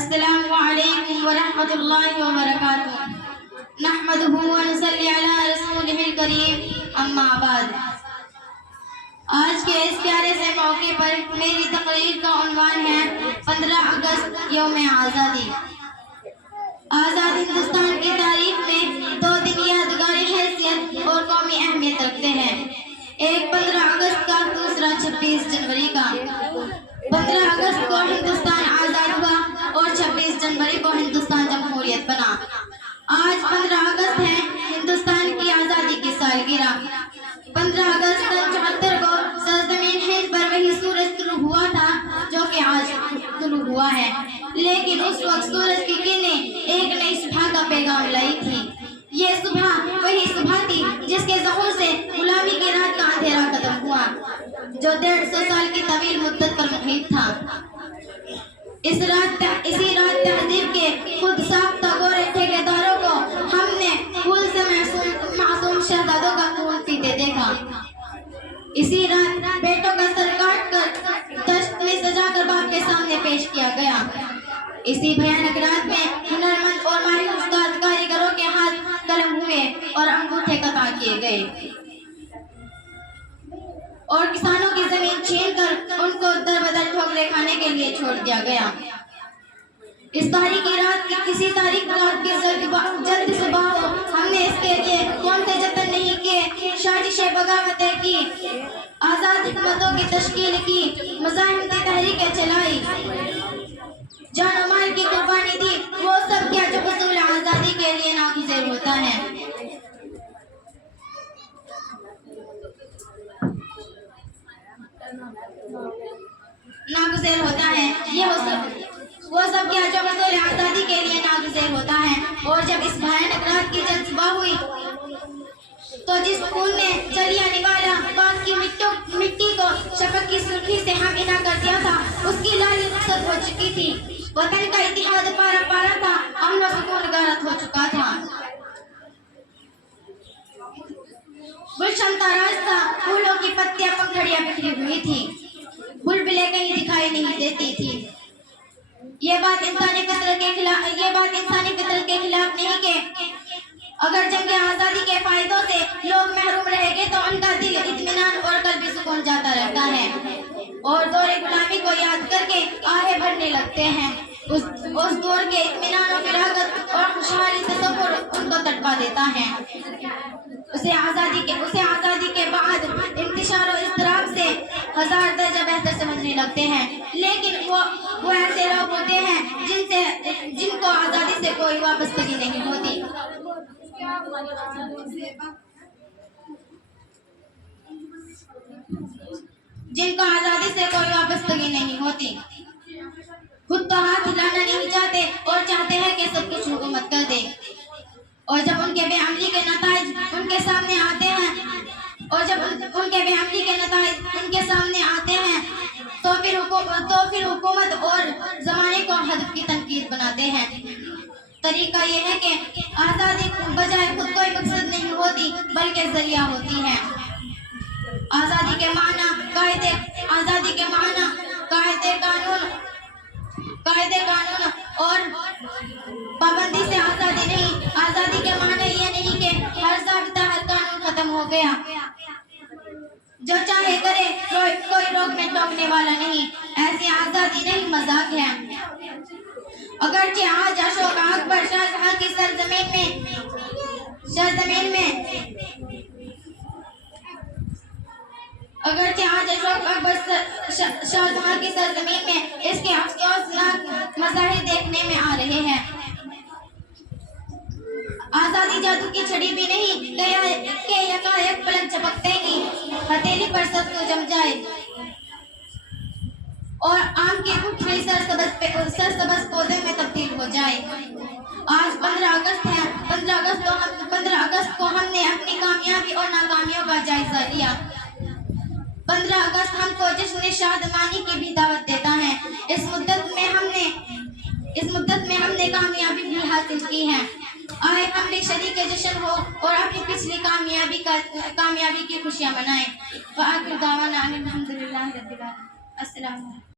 السلام علیکم ورحمۃ اللہ وبرکاتہ نحمدہ ونصلی علی رسولہ الکریم اما بعد۔ آج کے اس پیارے سے موقع پر میری تقریر کا عنوان ہے 15 اگست یوم آزادی۔ آزاد ہندوستان کی تاریخ میں دو دن یادگاری حیثیت اور قومی اہمیت رکھتے ہیں، ایک 15 اگست کا، دوسرا 26 جنوری کا۔ 15 اگست کو ہندوستان آزاد ہوا اور 26 جنوری کو ہندوستان جمہوریت بنا۔ آج 15 اگست ہے ہندوستان کی آزادی کی سالگرہ۔ 15 اگست سن 74 کو سرزمین ہند پر وہی سورج طلوع ہوا تھا جو کہ آج طلوع ہوا ہے، لیکن اس وقت سورج کی کرنیں ایک نئی صبح کا پیغام لائی تھی۔ یہ صبح وہی صبح تھی جس کے ظہور سے غلامی کی رات کا اندھیرا ختم ہوا جو 150 سال کی طویل مدت پر محیط تھا۔ اسی رات تہذیب کے خود ساختہ گورے ٹھیکیداروں کو ہم نے پھول سے معصوم شہزادوں کا خون پیتے دیکھا۔ اسی رات بیٹوں کا سر کاٹ کر دشت میں سجا کر باپ کے سامنے پیش کیا گیا۔ اسی بھیانک رات میں ہنرمند اور ماہر استاد کاریگروں کے ہاتھ قلم ہوئے اور انگوٹھے قطع کیے گئے اور کسانوں کی زمین چھین کر ان کو در بدر ٹھوکریں کھانے کے لیے چھوڑ دیا گیا۔ اس تاریخی رات کی کسی تاریخ رات کی جلد صبح ہو، ہم نے اس کے لیے کون سے جتن نہیں کیے، سازشیں بغاوتیں کی، آزاد حکومتوں کی تشکیل کی، مزاحمتی تحریکیں چلائی، جان و مال کی قربانی دی، وہ سب کیا جو حصول آزادی کے لیے ناگزیر ہوتا ہے۔ یہ وہ سب کیا جو حصول آزادی کے لیے ناگزیر ہوتا ہے۔ اور جب اس بھیانک رات کی جلد صبح ہوئی تو جس خون نے جلیانوالہ باغ کی مٹی کو شفق کی سرخی سے ہم انا کر دیا تھا، اس کی لالی رخصت ہو چکی تھی، وطن کا اتحاد پارا پارا تھا، امن و سکون غارت ہو چکا تھا۔ گلشن تاراج تھا، پھولوں کی پتیاں پنکھڑیاں بکھری ہوئی تھی، بلبلیں کہیں دکھائی نہیں دیتی تھی۔ یہ بات انسانی فطرت کے خلاف نہیں کہ اگر جنگ آزادی کے فائدوں سے لوگ محروم رہیں گے تو ان کا دل اطمینان اور قلبی سکون جاتا رہتا ہے اور دور غلامی کو یاد کر کے آہیں بھرنے لگتے ہیں۔ اس دور کے اطمینان و فراغت اور خوشحالی تصور ان کو تڑپا دیتا ہے۔ اسے آزادی کے بعد انتشار و اضطراب سے 1000 درجہ بہتر سمجھنے لگتے ہیں، لیکن وہ ایسے لوگ ہوتے ہیں جن کو آزادی سے کوئی وابستگی نہیں ہوتی۔ خود تو ہاتھ ہلانا نہیں چاہتے اور چاہتے ہیں کہ سب کچھ حکومت کر دے، اور جب ان کے بے عملی کے نتائج ان کے سامنے آتے ہیں تو پھر حکومت اور زمانے کو ہدف کی تنقید بناتے ہیں۔ طریقہ یہ ہے کہ آزادی بجائے خود کوئی مقصد نہیں ہوتی بلکہ ذریعہ ہوتی ہے۔ آزادی کے معنی قاعدے قانون اور پابندی سے آزادی نہیں۔ آزادی کے معنی یہ نہیں کہ ہر ضابطہ ہر قانون ختم ہو گیا، جو چاہے کرے، کوئی روک میں ٹوکنے والا نہیں، ایسی آزادی نہیں، مذاق ہے۔ اگرچہ آج اشوک اکبر شاہجہاں کی سرزمین میں اس کے افسوسناک مظاہر دیکھنے میں آ رہے ہیں۔ آزادی جادو کی چھڑی بھی نہیں کہ یکایک پلک جھپکتے ہی ہتھیلی پر ستو جم جائے اور آم کی گٹھلی سرسبز پودے میں تبدیل ہو جائے۔ آج 15 اگست ہے۔ 15 اگست کو ہم نے اپنی کامیابی اور ناکامیوں کا جائزہ لیا۔ 15 اگست ہم کو جشن شادمانی کی بھی دعوت دیتا ہے۔ اس مدت میں ہم نے کامیابی بھی حاصل کی ہے۔ آئے ہم بھی شریک جشن ہو اور اپنی پچھلی کامیابی کی خوشیاں منائیں۔ وآخر دعوانا ان الحمدللہ رب العالمین۔ السلام علیکم۔